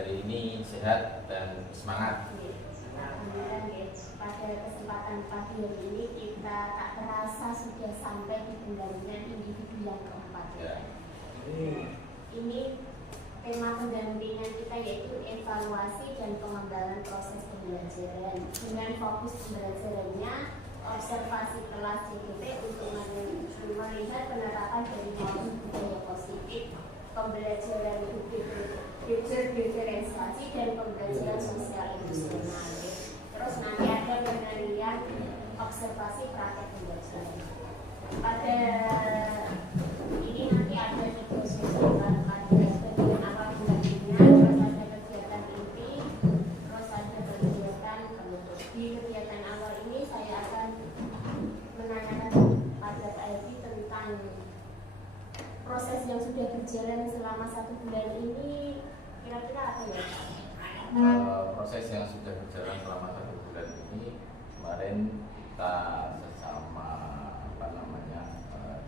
hari ini sehat dan semangat. Alhamdulillah ya. Pada kesempatan pagi hari ini kita tak terasa sudah sampai di pendampingan individu yang keempat ya. Ini tema pendampingan kita yaitu evaluasi dan pengembangan proses pembelajaran. Dengan fokus pembelajarannya observasi kelas CGP untuk melihat penerapan dari modul budaya positif, pembelajaran diferensiasi dan pembelajaran sosial emosional. Terus nanti ada penelitian observasi praktek pembelajaran. Pada ini nanti ada 3 sesi, ada bagian awal pendampingan, terus ada kegiatan inti, terus ada kegiatan penutup. Di kegiatan awal ini saya akan menanyakan pada Pak Edi tentang proses yang sudah berjalan selama 1 bulan ini, kira-kira apa ya Pak? Proses yang sudah berjalan selama 1 bulan ini, kemarin kita bersama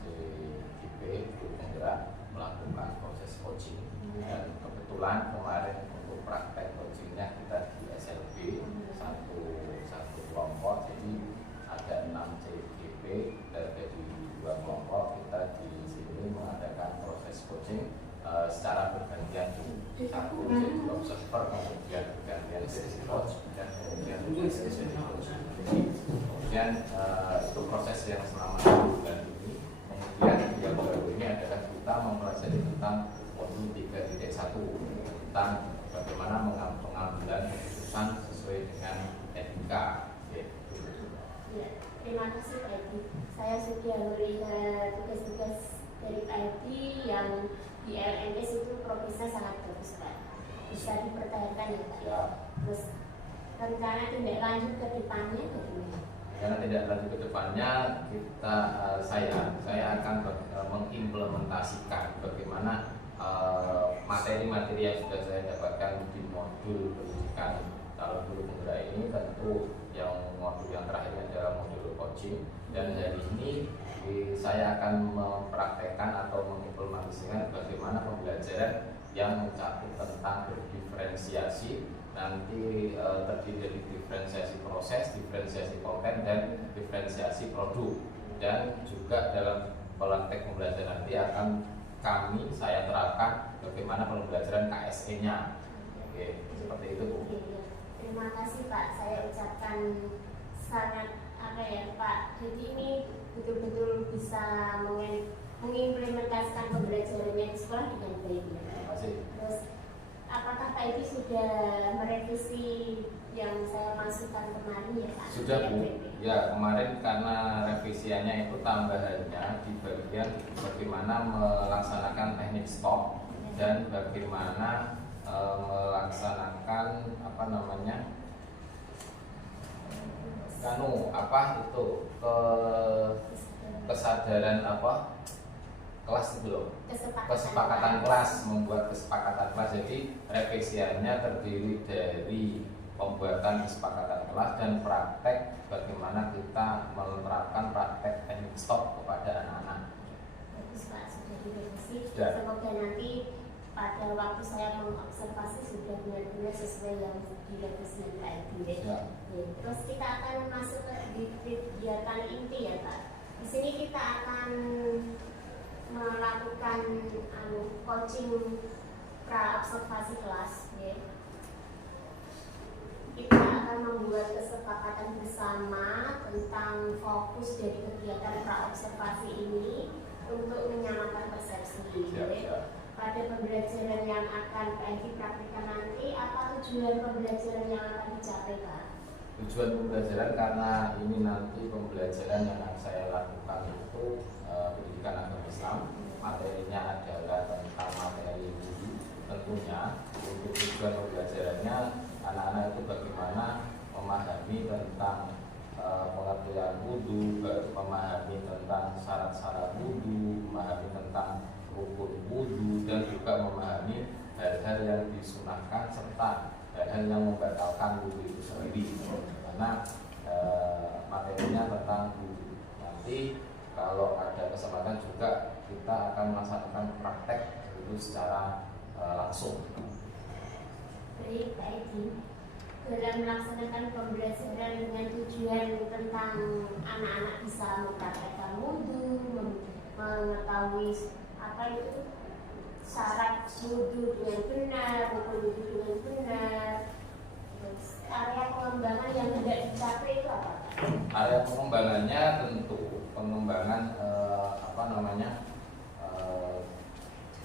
CGP Penggerak melakukan proses coaching, dan kebetulan kemarin untuk praktek coachingnya kita di SLB satu kelompok, jadi ada 6 CGP dari 2 kelompok. Kita di sini mengadakan proses coaching secara bergantian, satu jadi observer, kemudian bergantian jadi coach, dan kemudian sesi coach. Kemudian itu proses yang selama 1 bulan ini. Kemudian yang baru ini adalah kita mempelajari tentang modul 3.1 tentang bagaimana pengambilan keputusan sesuai dengan etika. Ya, terima kasih Pak Edi. Saya sudah melihat tugas-tugas dari Pak Edi yang di LMS itu progresnya sangat bagus Pak. Bisa dipertahankan ya Pak. Ya. Terus rencana tindak lanjut ke depannya bagaimana? Karena tidak lanjut ke depannya, saya akan mengimplementasikan bagaimana materi-materi yang sudah saya dapatkan di modul pendidikan calon guru penggerak ini. Tentu yang modul yang terakhir adalah modul coaching, dan hari ini saya akan mempraktekkan atau mengimplementasikan bagaimana pembelajaran yang mencakup tentang berdiferensiasi. Nanti terdiri dari diferensiasi proses, diferensiasi konten, dan diferensiasi produk. Dan juga dalam praktek pembelajaran nanti akan saya terapkan bagaimana pembelajaran KSE-nya. Oke, seperti itu Bu. Terima kasih Pak, saya ucapkan sangat Pak. Jadi ini betul-betul bisa mengimplementasikan pembelajarannya di sekolah dengan baik ya. Terima kasih. Terus apakah Pak Edi sudah merevisi yang saya masukkan kemarin ya Pak? Sudah Bu. Ya, kemarin karena revisiannya itu tambahannya di bagian bagaimana melaksanakan teknik stop dan bagaimana melaksanakan kesadaran kelas itu loh, kesepakatan kelas, membuat kesepakatan kelas. Jadi revisiannya terdiri dari pembuatan kesepakatan kelas dan praktek bagaimana kita menerapkan praktek teknik stop kepada anak-anak. Bagus Pak, sudah direvisi. Sudah. Semoga nanti pada waktu saya mengobservasi sudah benar-benar sesuai yang direvisi Pak Edi. Ya. Terus kita akan masuk ke kegiatan inti ya Pak. Di sini kita akan melakukan coaching pra-observasi kelas ya. Kita akan membuat kesepakatan bersama tentang fokus dari kegiatan pra-observasi ini untuk menyamakan persepsi. Siap. Pada pembelajaran yang akan Pak praktikkan nanti, apa tujuan pembelajaran yang akan dicapai Pak? Tujuan pembelajaran, karena ini nanti pembelajaran yang akan saya lakukan itu pendidikan agama Islam, materinya adalah tentang materi wudu. Tentunya untuk tujuan pembelajarannya anak-anak itu bagaimana memahami tentang pengertian wudu, memahami tentang syarat-syarat wudu, memahami tentang rukun wudu, dan juga memahami hal-hal yang disunahkan serta hal-hal yang membatalkan wudu itu sendiri. Karena materinya tentang wudu. Nanti kalau ada kesempatan juga kita akan melaksanakan praktek itu secara langsung. Baik, Pak Edi. Dalam melaksanakan pembelajaran dengan tujuan tentang anak-anak bisa mempraktekkan wudhu, mengetahui apa itu syarat wudhu dengan benar, rukun wudhu dengan benar. Terus area pengembangan yang tidak dicapai itu apa? Area pengembangannya tentu pengembangan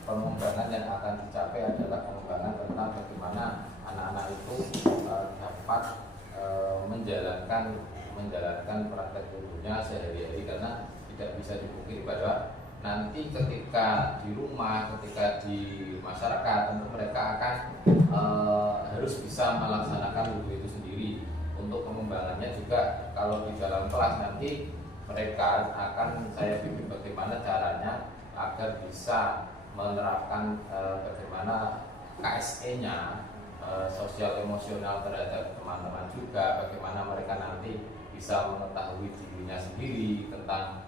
pengembangan yang akan dicapai adalah pengembangan tentang bagaimana anak-anak itu dapat menjalankan praktek wudhunya sehari-hari, karena tidak bisa dipungkiri bahwa nanti ketika di rumah, ketika di masyarakat, tentu mereka akan harus bisa melaksanakan wudhu itu sendiri. Untuk pengembangannya juga kalau di dalam kelas nanti mereka akan saya bimbing bagaimana caranya agar bisa menerapkan bagaimana KSE-nya, sosial emosional terhadap teman-teman juga, bagaimana mereka nanti bisa mengetahui dirinya sendiri tentang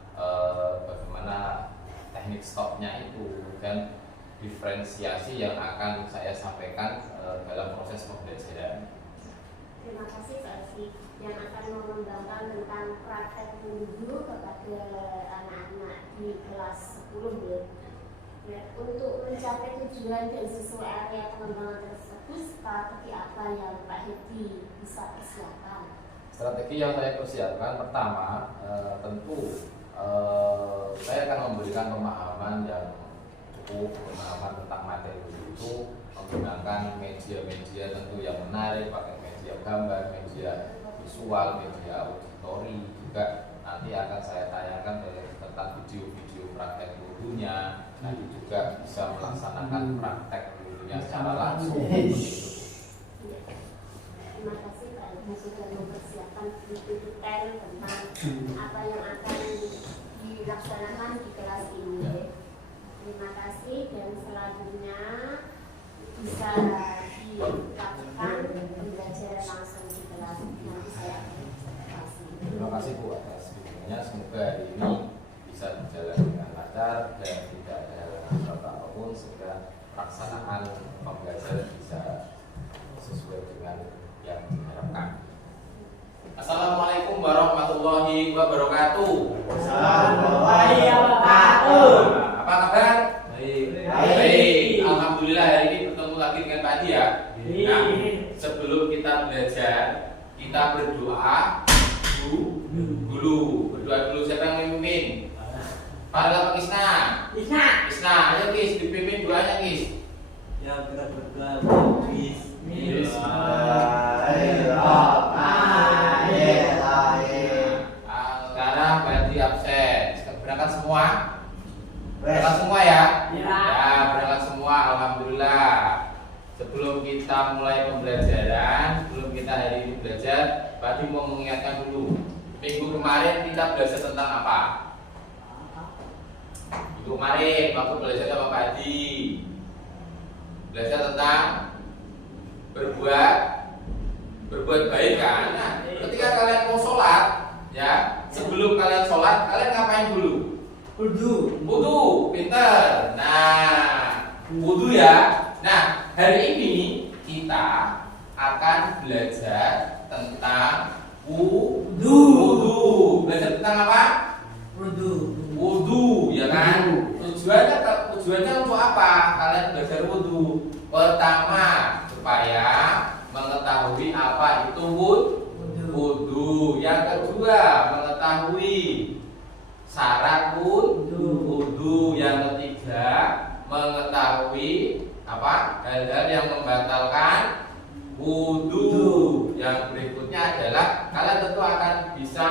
bagaimana teknik stopnya itu, dan diferensiasi yang akan saya sampaikan dalam proses pembelajaran. Terima kasih Pak Edi yang akan mengembangkan tentang praktek wudhu kepada anak-anak di kelas 10 ya. Nah, untuk mencapai tujuan dan sesuai area pengembangan tersebut, strategi apa yang Pak Edi bisa persiapkan? Strategi yang saya persiapkan pertama tentu saya akan memberikan pemahaman yang cukup, pemahaman tentang materi itu, menggunakan media-media tentu yang menarik, pakai media gambar, media visual, media auditori juga. Nanti akan saya tayangkan tentang video-video praktek wudhunya. Nanti juga bisa melaksanakan praktek wudhunya secara langsung. Terima kasih Pak Edi sudah mempersiapkan detail tentang apa yang akan dilaksanakan di kelas ini. Terima kasih, dan selanjutnya bisa dilakukan pembelajaran langsung di kelas. Nanti saya kasih. Terima kasih Bu atas bimbingannya. Semoga hari ini bisa berjalan dengan lancar dan tidak ada halangan apapun, sehingga pelaksanaan pembelajaran bisa sesuai dengan yang diharapkan. Assalamualaikum warahmatullahi wabarakatuh. Assalamualaikum warahmatullahi wabarakatuh. Apa kabar? Baik. Alhamdulillah hari ini bertemu lagi dengan Pak Edi ya. Nah, sebelum kita belajar, kita berdoa dulu. Berdoa dulu. Siapa yang memimpin? Pak Kisna. Kisna, ayo Kis, dipimpin doanya Kis. Yang kita berdoa Sekarang berarti absen. Berangkat semua? Berangkat semua ya? Ya, berangkat semua. Alhamdulillah. Sebelum kita mulai pembelajaran, sebelum kita hari ini belajar, Pak Edi mau mengingatkan dulu. Minggu kemarin kita belajar tentang apa? Minggu kemarin waktu belajar sama Pak Edi, belajar tentang berbuat baik kan? Nah, ketika kalian mau sholat, ya, sebelum kalian sholat, kalian ngapain dulu? Wudhu, pinter. Nah, wudhu ya. Nah, hari ini kita akan belajar tentang wudhu. Belajar tentang apa? Wudhu, ya kan? Tujuannya untuk apa? Kalian belajar wudhu. Pertama, supaya mengetahui apa itu wudhu. Yang kedua, mengetahui syarat wudhu. Yang ketiga, mengetahui apa hal-hal yang membatalkan wudhu. Yang berikutnya adalah kalian tentu akan bisa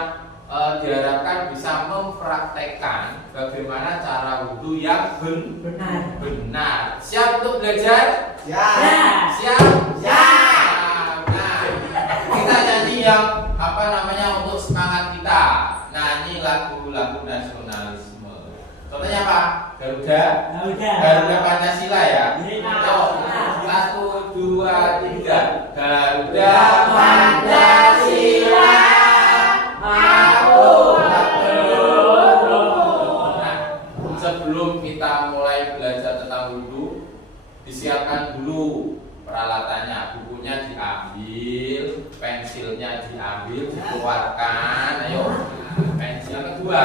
diharapkan bisa mempraktekkan bagaimana cara wudhu yang benar. Siap untuk belajar? Siap. Nah, kita nyanyi yang untuk semangat kita. Nyanyi lagu-lagu nasionalisme. Contohnya apa? Garuda Pancasila ya. Ayo, 1, 2, 3. Garuda Pancasila. Sebelum kita mulai belajar tentang wudhu, disiapkan dulu peralatan peralatannya, bukunya diambil, pensilnya diambil, dikeluarkan. Ayo, pensil yang kedua.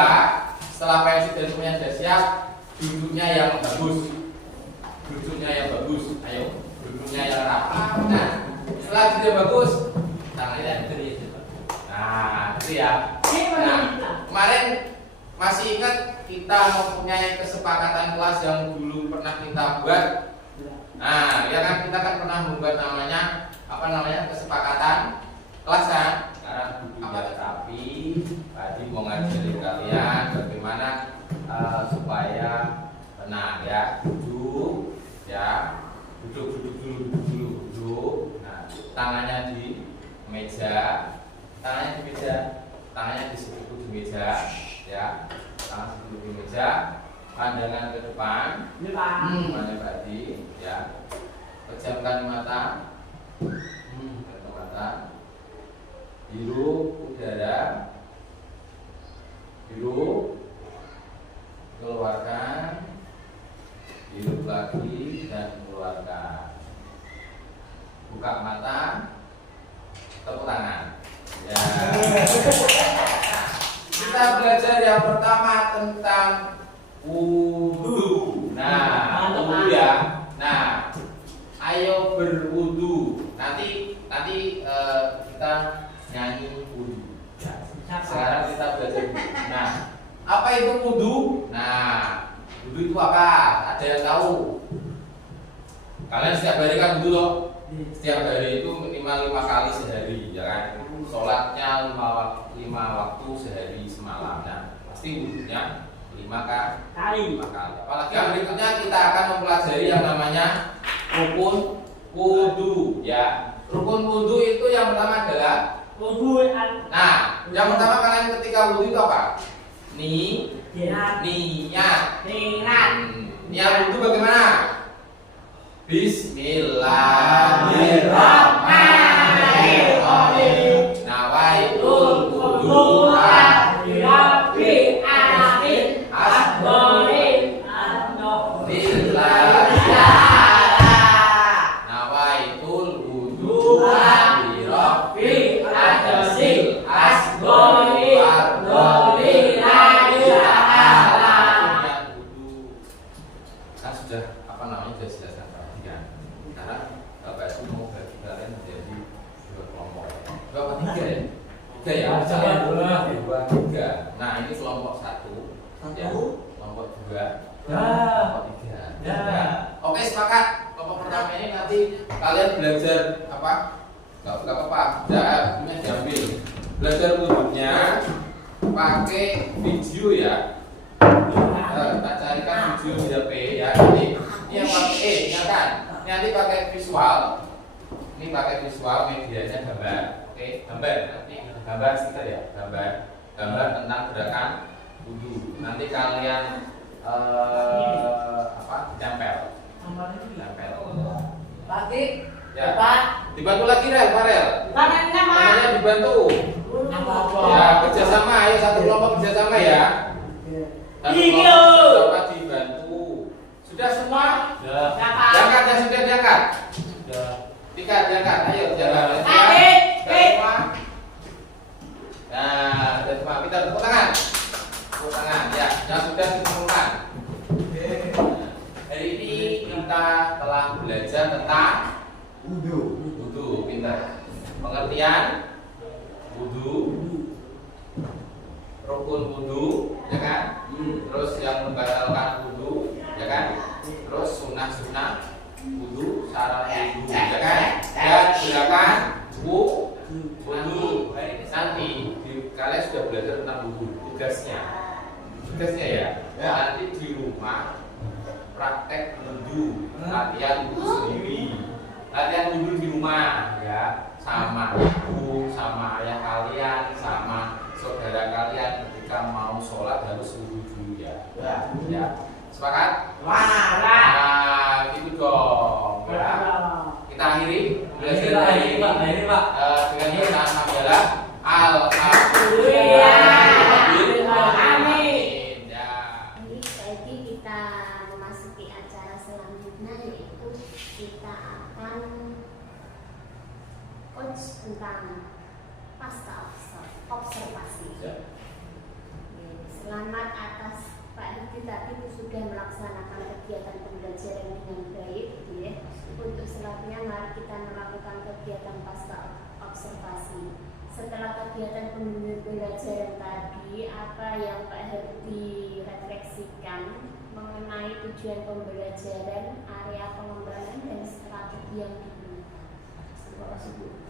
Setelah pensil dan semuanya sudah siap, duduknya yang bagus. Duduknya yang bagus. Ayo, duduknya yang rapi. Nah, setelah sudah bagus, tangannya diberi. Nah, itu ya. Nah, kemarin masih ingat kita mempunyai kesepakatan kelas yang dulu pernah kita buat. Nah, ya kan kita kan pernah membuat namanya apa namanya kesepakatan kelas kan? Sekarang duduknya rapi. Tadi mau ngajarin kalian bagaimana supaya tenang ya, duduk ya, duduk dulu. Nah, tangannya di meja, tangannya di sepupu di meja, ya, tangan sepupu di meja, pandangan ke depan, mana tadi, ya, pejamkan mata, hirup udara, hirup, keluarkan, hirup lagi dan keluarkan, buka mata, tepuk tangan. Ya. Kita belajar yang pertama tentang wudu. Nah, wudu ya. Nah, ayo berwudu. Nanti kita nyanyi wudu. Ya. Sekarang kita belajar wudu. Nah, apa itu wudu? Nah, wudu itu apa? Ada yang tahu? Kalian setiap hari kan wudu loh. Setiap hari itu minimal 5 kali sehari, ya kan? Sholatnya 5 waktu sehari semalam. Nah, pasti wudunya 5 kali. Apalagi yang berikutnya kita akan mempelajari yang namanya rukun wudu, ya. Rukun wudu itu yang pertama adalah wudu. Nah, yang pertama kalian ketika wudu itu apa? Niat. Niat wudu bagaimana? Bismillahirrahmanirrahim. Nawaitul wudu'a Rabbi alamin asbori Nawaitul wudu'a Rabbi alamin asbori kan sudah apa namanya sudah jelaskan tadi kan. Sekarang Bapak itu mau bagi kalian menjadi 2 kelompok. Berapa 3 ya? 3 ya? Dua, 3. Nah, ini kelompok 1. Ya. Kelompok 2. Kelompok 3. Ya. Oke, sepakat. Kelompok pertama ini nanti kalian belajar apa? Enggak apa-apa. Bukunya diambil. Belajar wudunya pakai video ya. Kita carikan video di HP ya. Ini yang pakai ya kan. Nanti pakai visual. Ini pakai visual, medianya gambar. Oke, gambar. Nanti gambar stiker ya. Gambar tentang gerakan wudu. Nanti kalian tempel. Lagi. Ya. Dibantu lagi Farel. Namanya dibantu. Ya, kerjasama. Ayo satu kelompok kerjasama ya. Satu dibantu. Sudah semua? Diangkat ya, sudah diangkat. Diangkat. Ayo jalan. Semua. Nah, sudah semua. Kita tepuk tangan. Ya, yang sudah dikumpulkan. Hari ini kita telah belajar tentang wudu. Pintar. Pengertian wudu, rukun wudu, ya kan? Terus yang membatalkan wudu, ya kan? Terus sunnah wudu, syarat wudu, ya kan? Dan gerakan wudu. Nanti kalian sudah belajar tentang wudu. Tugasnya ya. Nanti di rumah praktek wudu, latihan wudu sendiri. Latihan wudu di rumah, ya, sama ibu, sama ayah kalian, sama saudara kalian ketika mau sholat harus wudu dulu ya. Ya. Sepakat? Nah, gitu dong. Ya. Kita akhiri belajar hari ini dengan bacaan hamdalah. Alhamdulillah. Amin. Ya. Jadi kita memasuki acara selanjutnya, yaitu kita akan coach tentang pasca observasi. Ya. Selamat atas Pak Hadi tadi sudah melaksanakan kegiatan pembelajaran dengan baik, ya. Untuk selanjutnya mari kita melakukan kegiatan pasca observasi. Setelah kegiatan pembelajaran tadi, apa yang Pak Hadi refleksikan mengenai tujuan pembelajaran, area pengembangan dan strategi yang digunakan? Terima kasih Bu.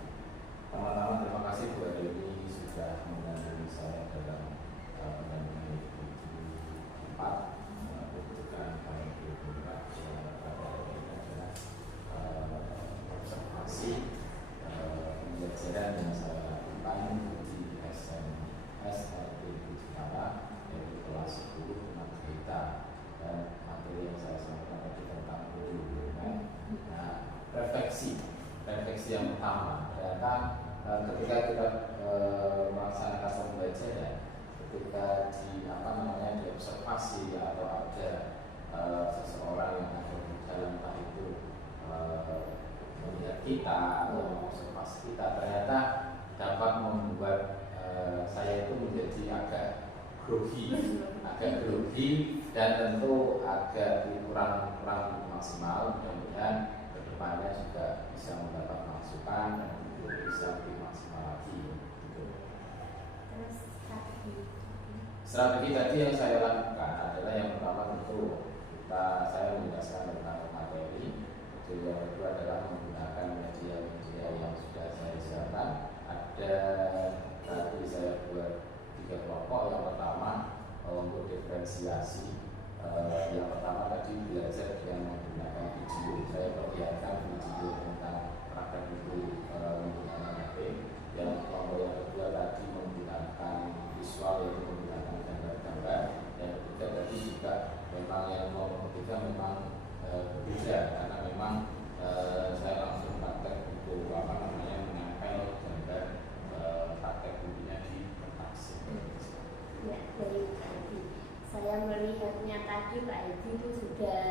Pertama-tama terima kasih Bu Dewi sudah mendampingi saya dalam pendampingan kebutuhan pada observasi pembelajaran yang saya lakukan di SMS LP Jepara yaitu kelas 10 Madrita dan materi yang saya sampaikan tadi tentang hubungan. Nah, refleksi yang pertama ternyata ketika kita melaksanakan pembelajaran, ketika di observasi atau ada seseorang yang ada di dalam entah itu melihat kita atau mengobservasi kita, ternyata dapat membuat saya itu menjadi agak grogi dan tentu agak kurang maksimal. Mudah-mudahan kedepannya juga bisa mendapat masukan dan bisa lebih maksimal lagi. Gitu. Terus Strategi tadi yang saya lakukan adalah yang pertama tentu saya menjelaskan tentang materi. Kemudian yang kedua adalah menggunakan media-media yang sudah saya siapkan. Ada tadi saya buat 3 kelompok. Yang pertama untuk diferensiasi. Yang pertama tadi belajar dengan menggunakan video. Saya perlihatkan video tentang praktek itu menggunakan HP. Yang kelompok yang kedua tadi menggunakan visual, yaitu menggunakan gambar-gambar. Yang ketiga tadi juga memang yang nomor ketiga memang berbeda karena memang saya langsung praktek untuk menempel gambar praktek bunyinya di kertas. ya, baik tadi saya melihatnya tadi Pak Hadi itu sudah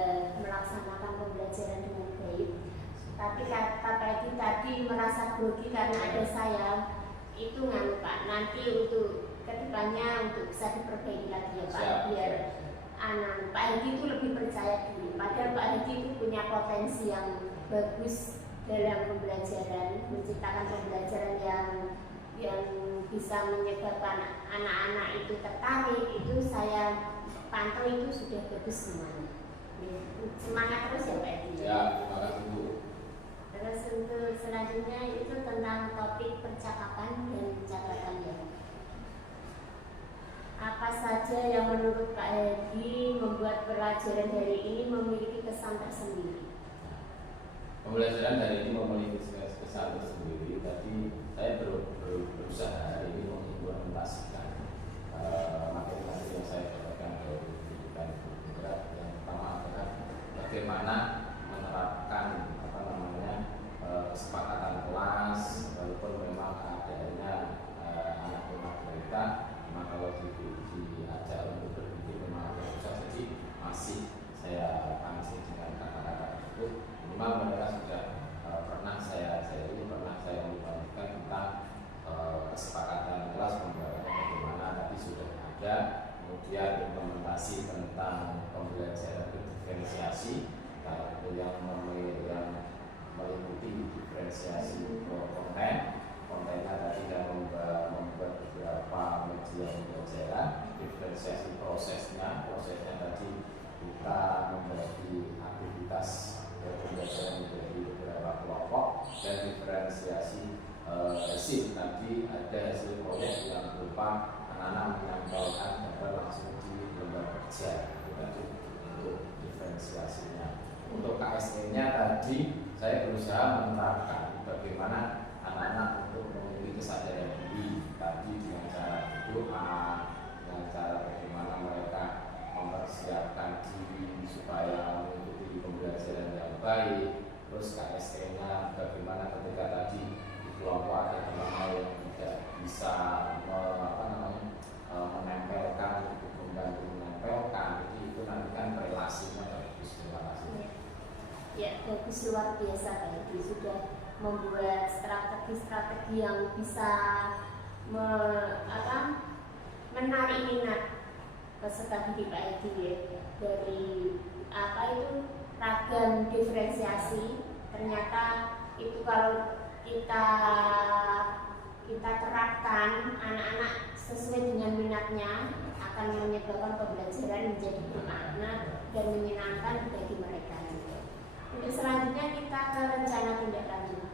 melaksanakan pembelajaran dengan baik. Tapi kata Pak Hadi tadi merasa grogi karena ada saya. Itu Pak, nanti untuk kedepannya untuk bisa diperbaiki lagi ya Pak, biar Pak Hadi itu lebih percaya diri. Padahal Pak Hadi itu punya potensi yang bagus dalam pembelajaran, menciptakan pembelajaran yang bisa menyebabkan anak-anak itu tertarik. Itu saya pantau itu sudah bagus semuanya. Semangat terus ya Pak Hadi. Ya, terima kasih Bu. Terus untuk selanjutnya itu tentang topik percakapan dan catatannya. Apa saja yang menurut Pak Hadi membuat pelajaran hari ini memiliki kesan tersendiri? Pembelajaran hari ini memiliki kesan tersendiri. Tadi saya berusaha hari ini mengimplementasikan materi-materi yang saya dapatkan dari pendidikan berat. Yang pertama adalah bagaimana menerapkan kesepakatan kelas, walaupun memang adanya anak-anak kita, memang kalau diajak untuk berpikir memang agak susah, jadi masih saya pancing dengan kata-kata tersebut. Minimal mereka sudah pernah saya membangunkan tentang kesepakatan kelas, pembahasannya bagaimana tadi sudah ada. Kemudian implementasi tentang pembelajaran diferensiasi yang meliputi diferensiasi kontennya tadi dan membuat beberapa media pembelajaran. Diferensiasi prosesnya tadi kita membagi aktivitas pembelajaran menjadi beberapa kelompok, dan diferensiasi hasil tadi ada hasil proyek yang berupa anak-anak menyampaikan gambar langsung di lembar kerja. Itu tadi untuk diferensiasinya. Untuk KSE-nya tadi saya berusaha menerapkan bagaimana anak-anak untuk memiliki kesadaran diri tadi dengan cara berdoa, dengan cara bagaimana mereka mempersiapkan diri supaya mengikuti pembelajaran yang baik. Terus KSE-nya bagaimana ketika tadi di kelompok ada teman yang tidak bisa menempelkan, membantu menempelkan, jadi itu nanti kan relasinya bagus. Terima kasih. Ya, bagus, luar biasa Pak Hadi sudah membuat strategi strategi-strategi yang bisa menarik minat peserta didik Pak Edi ya. Dari ragam diferensiasi, ternyata itu kalau kita terapkan anak-anak sesuai dengan minatnya akan menyebabkan pembelajaran menjadi bermakna dan menyenangkan bagi mereka. Untuk selanjutnya kita ke rencana tindak lanjut.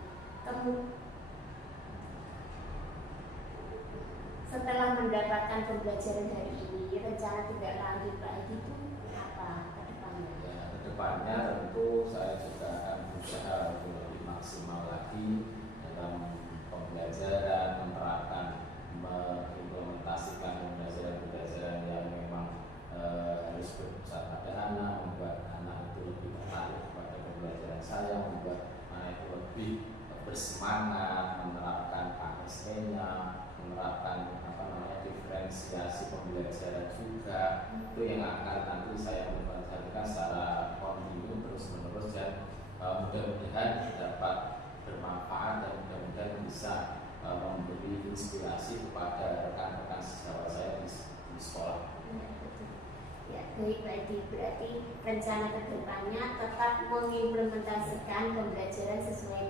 Setelah mendapatkan pembelajaran hari ini, rencana tindak lanjut Pak Edi itu apa ke depannya? Ya, ke depannya tentu saya juga akan berusaha untuk lebih maksimal lagi dalam pembelajaran, menerapkan, mengimplementasikan pembelajaran yang memang harus berpusat pada anak, membuat anak itu lebih tertarik kepada pembelajaran saya, membuat anak itu lebih bersemangat, menerapkan KSE-nya, menerapkan diferensiasi pembelajaran juga. Itu yang akan nanti saya memperhatikan secara kontinu terus menerus dan mudah-mudahan dapat bermanfaat dan mudah-mudahan bisa memberi inspirasi kepada rekan-rekan sejawat saya di sekolah. Ya, baik Pak Edi, berarti rencana kedepannya tetap mengimplementasikan pembelajaran sesuai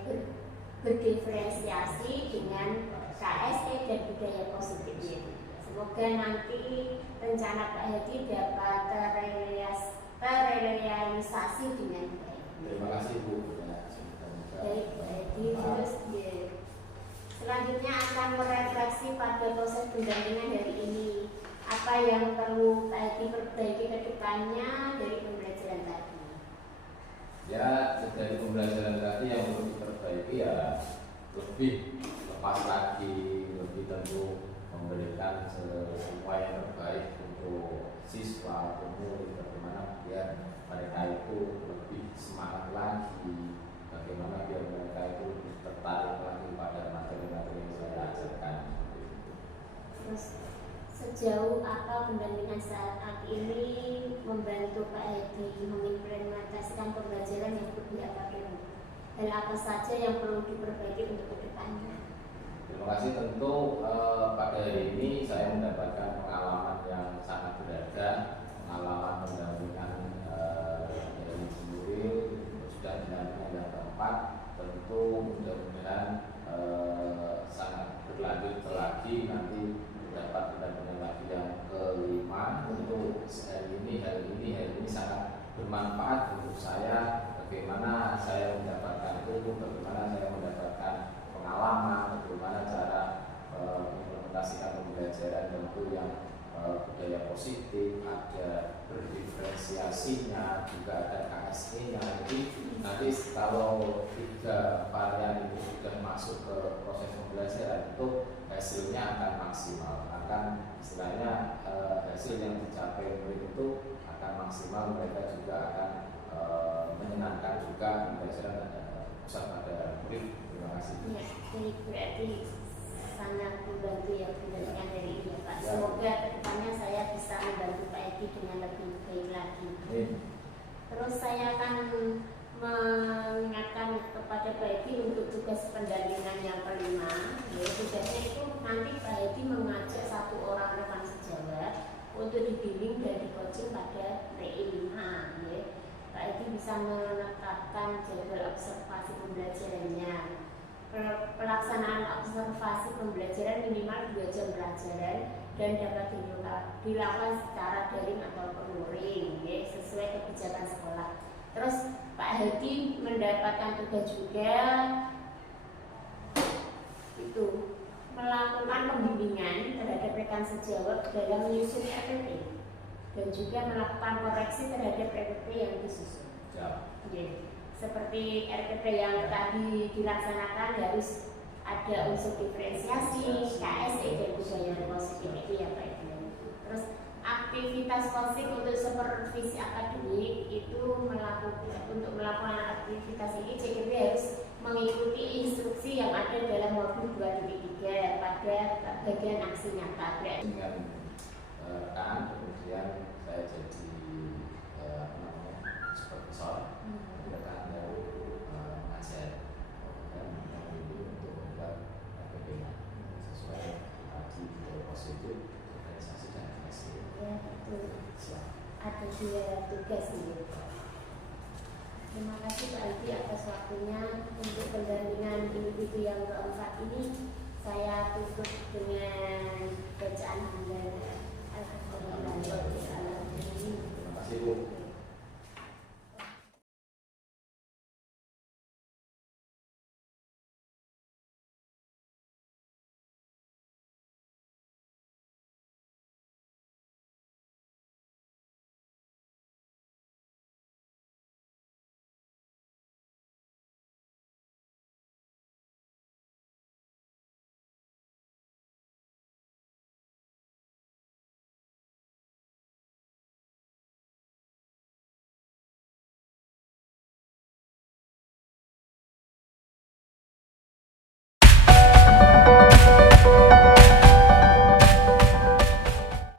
berdiferensiasi dengan KSE dan budaya positif ya. Semoga nanti rencana Pak Edi dapat terrealisasi dengan baik. Terima kasih Bu. Baik Pak Edi, terus ya. Selanjutnya akan merefleksi pada proses pendampingan hari ini. Apa yang perlu Pak Edi perbaiki ke depannya dari pembelajaran tadi? Ya, dari pembelajaran tadi yang perlu diperbaiki ya lebih lepas lagi, lebih tentu memberikan semua yang terbaik untuk siswa, untuk murid, bagaimana biar mereka itu lebih semangat lagi, bagaimana biar mereka itu lebih tertarik lagi pada materi-materi yang saya ajarkan. Terus sejauh apa pendampingan saat ini membantu Pak Edi mengimplementasikan pembelajaran yang berpihak pada murid? Hal apa saja yang perlu diperbaiki untuk kedepannya? Terima kasih. Tentu pada hari ini saya mendapatkan pengalaman yang sangat berharga, pengalaman pendampingan dari murid, sudah pendampingan yang keempat. Tentu mudah-mudahan sangat berlanjut lagi, nanti dapat pendampingan lagi yang kelima. Tentu hari ini sangat bermanfaat untuk saya. Bagaimana saya mendapatkan itu, bagaimana saya mendapatkan pengalaman, bagaimana cara implementasikan pembelajaran tentu yang budaya positif, ada berdiferensiasinya, juga ada KSE-nya. Jadi nanti kalau 3 varian itu sudah masuk ke proses pembelajaran, itu hasilnya akan maksimal, akan istilahnya hasil yang dicapai murid itu akan maksimal, mereka juga akan menyenangkan juga pembelajaran pusat pada murid. Terima kasih. Ya, jadi berarti sangat membantu ya pendampingan dari ini ya Pak. Semoga kedepannya saya bisa membantu Pak Edi dengan lebih baik lagi. Terus saya akan mengingatkan kepada Pak Edi untuk tugas pendampingan yang kelima. Ya, tugasnya itu nanti Pak Edi mengajak 1 orang rekan sejawat untuk dibimbing dan di-coaching pada PI 5. Ya. Pak Edi bisa menetapkan jadwal observasi pembelajarannya. Pelaksanaan observasi pembelajaran minimal 2 jam pelajaran dan dapat dilakukan secara daring atau luring ya, sesuai kebijakan sekolah. Terus Pak Hadi mendapatkan tugas juga itu melakukan pembimbingan terhadap rekan sejawat dalam menyusun RPP dan juga melakukan koreksi terhadap RPP yang disusun. Ya. Seperti RPP yang tadi dilaksanakan harus ada unsur diferensiasi, KSE dan budaya positif itu ya Pak Ibu. Terus aktivitas konsep untuk supervisi akademik itu untuk melakukan aktivitas ini CGP harus mengikuti instruksi yang ada dalam modul 2.3 pada bagian aksi nyata. Dengan rekan kemudian saya jadi supervisor, rekan dari mengajar dan membimbing untuk membuat media tugas ini. Terima kasih Pak Edi atas waktunya. Untuk pendampingan individu yang keempat ini saya tutup dengan